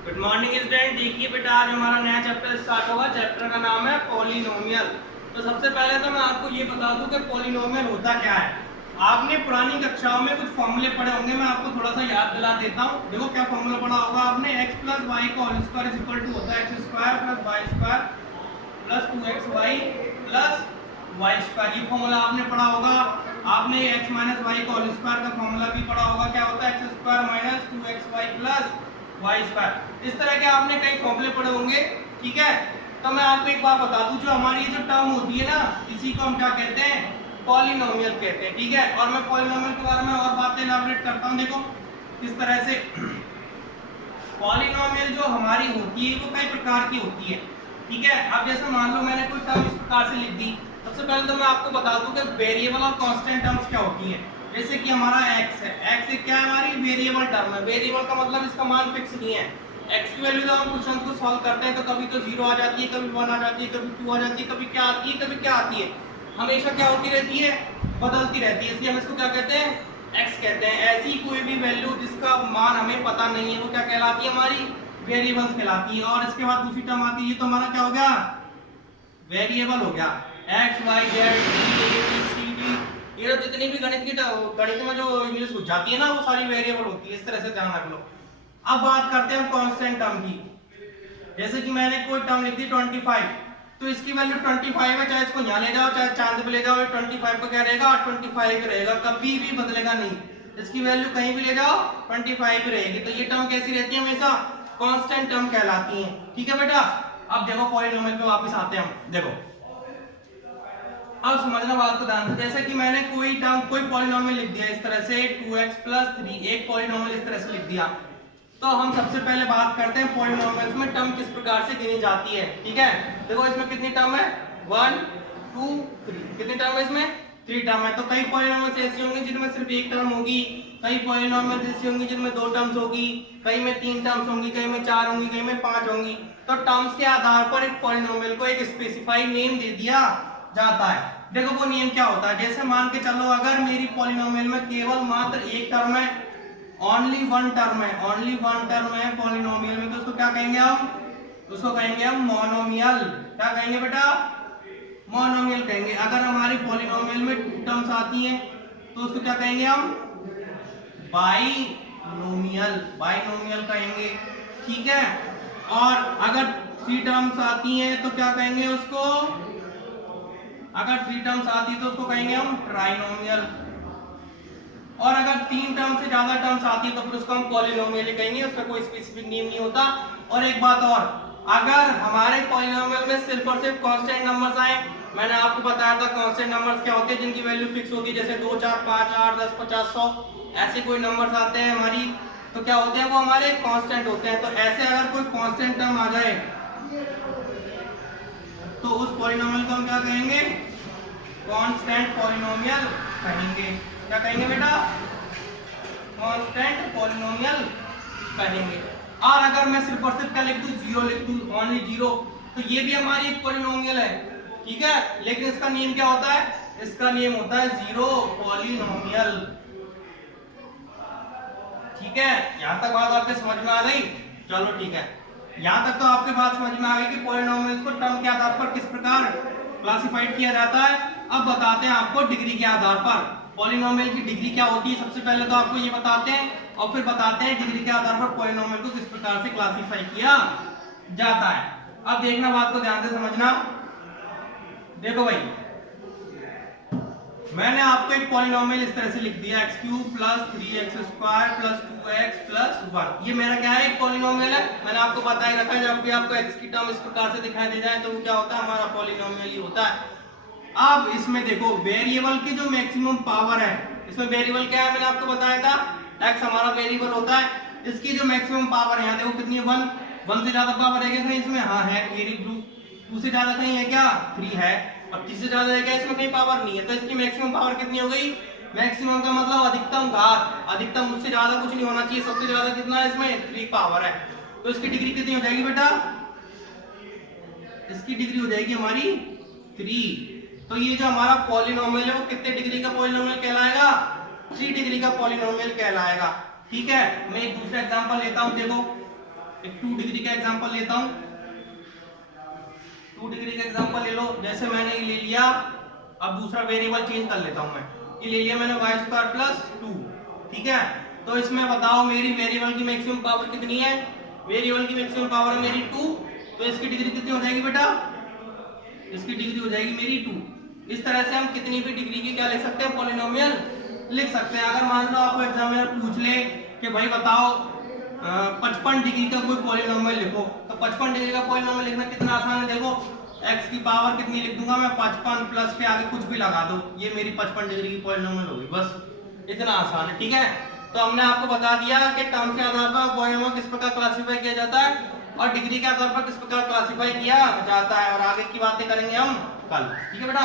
Good morning student. देखिए बेटा, आज हमारा नया चैप्टर स्टार्ट होगा। चैप्टर का नाम है पॉलिनोमियल। तो सबसे पहले तो मैं आपको ये बता दूं कि पॉलिनोमियल होता क्या है। आपने पुरानी कक्षाओं में कुछ फॉर्मूले पढ़े होंगे, मैं आपको थोड़ा सा याद दिला देता हूँ। देखो क्या फॉर्मूला पढ़ा होगा आपने, x प्लस वाई का whole square is equal to होता है X square plus Y square plus 2xy plus Y square. ये फॉर्मूला आपने पढ़ा होगा। आपने x माइनस वाई का होल स्क्वायर का फॉर्मूला भी पढ़ा होगा। क्या होता है X square minus 2xy plus Y square. इस तरह के आपने कई फॉर्मूले पढ़े होंगे, ठीक है। तो मैं आपको एक बात बता दूं, जो हमारी ये जो टर्म होती है ना, इसी को हम क्या कहते हैं, पॉलिनोमियल कहते हैं, ठीक है। और मैं पॉलिनोमियल के बारे में और बातें इलैबोरेट करता हूं। देखो किस तरह से पॉलिनोमियल जो हमारी होती है वो कई प्रकार की होती है, ठीक है। अब जैसे मान लो मैंने कोई टर्म इस प्रकार से लिख दी। सबसे पहले तो मैं आपको बता दूं कि वेरिएबल और कांस्टेंट टर्म्स क्या होती हैं। जैसे कि हमारा x है, x एक क्या है, हमारी वेरिएबल टर्म है। वेरिएबल का मतलब इसका मान फिक्स नहीं है। x की वैल्यू जब हम क्वेश्चंस को सॉल्व करते हैं तो कभी तो 0 आ जाती है, कभी 1 आ जाती है, कभी 2 आ जाती है, कभी क्या आती है, कभी क्या आती है। हमेशा क्या होती रहती है, बदलती रहती है। इसलिए हम इसको क्या कहते हैं, x कहते हैं। ऐसी कोई भी वैल्यू जिसका मान हमें पता नहीं है वो क्या कहलाती है, हमारी वेरिएबल्स कहलाती है। और इसके बाद दूसरी टर्म आती है, ये तो हमारा क्या हो गया, वेरिएबल हो गया। x y z t a b c d, ये जितनी भी गणित में जो इंग्लिश घुस जाती है ना, वो सारी वेरिएबल होती है। इस तरह से ध्यान रख लो। अब बात करते हैं हम कांस्टेंट टर्म की। जैसे कि मैंने कोई टर्म लिख दी 25, तो इसकी वैल्यू 25 है। चाहे इसको यहाँ ले जाओ चाहे चांद पे ले जाओ, 25 का क्या रहेगा, 25 रहेगा, कभी भी बदलेगा नहीं। इसकी वैल्यू कहीं भी ले जाओ 25 रहेगी। तो ये टर्म कैसी रहती है, हमेशा कांस्टेंट टर्म कहलाती है, ठीक है बेटा। अब देखो पॉलिनोमियल पे वापस आते हैं हम। देखो अब समझना बात को ध्यान से। जैसे कि मैंने कोई टर्म, कोई पॉलिनोमियल लिख दिया इस तरह से 2x प्लस 3, एक पॉलिनोमियल इस तरह से लिख दिया। तो हम सबसे पहले बात करते हैं पॉलिनोमियल्स में टर्म किस प्रकार से गिनी जाती है, ठीक है। देखो इसमें कितनी टर्म है, 1 2 3, कितनी टर्म है इसमें, 3 टर्म है। तो कई पॉलिनोमियल्स ऐसी होंगी जिनमें सिर्फ एक टर्म होगी, कई पॉलिनोमियल्स ऐसी होंगी जिनमें 2 टर्म्स होगी, कई में 3 टर्म्स होंगी, कई में 4 होंगी, कई में 5 होंगी। तो टर्म्स के आधार पर एक पॉलिनोमियल को एक स्पेसिफाइड नेम दे दिया जाता है। देखो वो नेम क्या होता है। जैसे मान के चलो अगर मेरी पॉलिनोमियल में केवल मात्र एक टर्म है, ओनली वन टर्म है, ओनली वन टर्म है पॉलिनोमियल में, तो उसको क्या कहेंगे हम, उसको कहेंगे हम मोनोमियल। क्या कहेंगे बेटा, मोनोमियल कहेंगे। अगर हमारी पॉलिनोमियल में 2 टर्म्स आती हैं तो उसको क्या कहेंगे हम, बाइनोमियल, बाइनोमियल कहेंगे, ठीक है। और अगर 3 टर्म्स आती हैं तो क्या कहेंगे उसको, अगर 3 टर्म्स आती है तो उसको कहेंगे हम ट्राइनोमियल। और अगर 3 टर्म से ज्यादा टर्म्स आती है तो फिर उसको हम पॉलिनोमियल कहेंगे, उसका कोई स्पेसिफिक नेम नहीं होता। और एक बात और, अगर हमारे पॉलिनोमियल में सिर्फ और सिर्फ कांस्टेंट नंबर्स आए, मैंने आपको बताया था कांस्टेंट नंबर्स क्या होते हैं, जिनकी वैल्यू फिक्स होती है, जैसे 2 4 5 8 10 50 100, ऐसे कोई नंबर्स आते हैं हमारी, तो क्या होते हैं, वो हमारे कांस्टेंट होते हैं। तो ऐसे अगर कोई कांस्टेंट टर्म आ जाए तो उस पॉलिनोमियल को हम क्या कहेंगे, कांस्टेंट पॉलिनोमियल कहेंगे। क्या कहेंगे बेटा, कांस्टेंट पॉलिनोमियल कहेंगे। और अगर मैं सिर्फ और सिर्फ क्या लिख दूं, 0 लिख दूं, ओनली 0, तो ये भी हमारी एक पॉलिनोमियल है, ठीक है। लेकिन इसका नेम क्या होता है, इसका नेम होता है 0 पॉलिनोमियल, ठीक है। यहां तक बात आपके समझ में आ गई, चलो ठीक है। यहां तक तो आपके बात समझ में आ गई कि पॉलिनोमियल्स को टर्म के आधार पर किस प्रकार क्लासिफाइड किया जाता है। अब बताते हैं आपको डिग्री के आधार पर पॉलिनोमियल की डिग्री क्या होती है। सबसे पहले तो आपको ये बताते हैं और फिर बताते हैं डिग्री के आधार पर पॉलिनोमियल को किस प्रकार से क्लासिफाई किया जाता है। अब देखना, बात को ध्यान से समझना। देखो भाई, मैंने आपको एक पॉलिनोमियल इस तरह से लिख दिया, x³ plus 3x² plus 2x plus 1। ये मेरा क्या है, एक पॉलिनोमियल है। मैंने आपको बता ही रखा है, जब भी आपको x की टर्म इस प्रकार से दिखाई दे जाए तो वो क्या होता है, हमारा पॉलिनोमियल ही होता है। अब इसमें देखो वेरिएबल की जो मैक्सिमम पावर है, इसमें वेरिएबल क्या है, मैंने आपको बताया था x हमारा वेरिएबल होता है। इसकी जो मैक्सिमम पावर है, यहाँ देखो कितनी है, 1 से ज्यादा पावर है क्या कहीं इसमें, हाँ है, ये 2 से ज्यादा कहीं है क्या, 3 है, और 3 से ज्यादा है क्या, इसमें कहीं पावर नहीं है। तो इसकी मैक्सिमम पावर कितनी हो गई, मैक्सिमम का मतलब अधिकतम घात, अधिकतम उससे ज्यादा कुछ नहीं होना चाहिए, सबसे ज्यादा कितना है इसमें, 3 पावर है। तो इसकी डिग्री कितनी हो जाएगी बेटा, इसकी डिग्री हो जाएगी हमारी 3। तो ये जो हमारा पॉलिनोमियल है वो कितने डिग्री का पॉलिनोमियल कहलाएगा, 3 डिग्री का पॉलिनोमियल कहलाएगा, ठीक है। मैं एक दूसरा एग्जांपल लेता हूं। देखो एक 2 डिग्री का एग्जांपल लेता हूं। 2 डिग्री का एग्जांपल ले लो, जैसे मैंने ये ले लिया, अब दूसरा वेरिएबल चेंज कर लेता हूं मैं। ये ले लिया मैंने y² प्लस 2, ठीक है। तो इसमें बताओ मेरी वेरिएबल की मैक्सिमम पावर कितनी है? वेरिएबल की मैक्सिमम पावर है मेरी 2, तो इसकी डिग्री कितनी हो जाएगी बेटा? इसकी डिग्री हो जाएगी मेरी 2। इस तरह से हम कितनी भी डिग्री की क्या लिख सकते हैं? पॉलिनोमियल लिख सकते हैं। अगर मान लो आपको एग्जामिनर पूछ ले कि भाई बताओ 55 डिग्री का कोई पॉलिनोमियल लिखो, तो 55 डिग्री का पॉलिनोमियल लिखना कितना आसान है। देखो x की पावर कितनी लिख दूंगा मैं, 55 प्लस के आगे कुछ भी लगा दो, ये मेरी 55 डिग्री की पॉलिनोमियल होगी, बस इतना आसान है, ठीक है। तो हमने आपको बता दिया कि टर्म के आधार पर पॉलिनोमियल किस प्रकार क्लासिफाई किया जाता है और डिग्री के आधार पर किस प्रकार क्लासिफाई किया जाता है, और आगे की बातें करेंगे हम कल, ठीक है बेटा।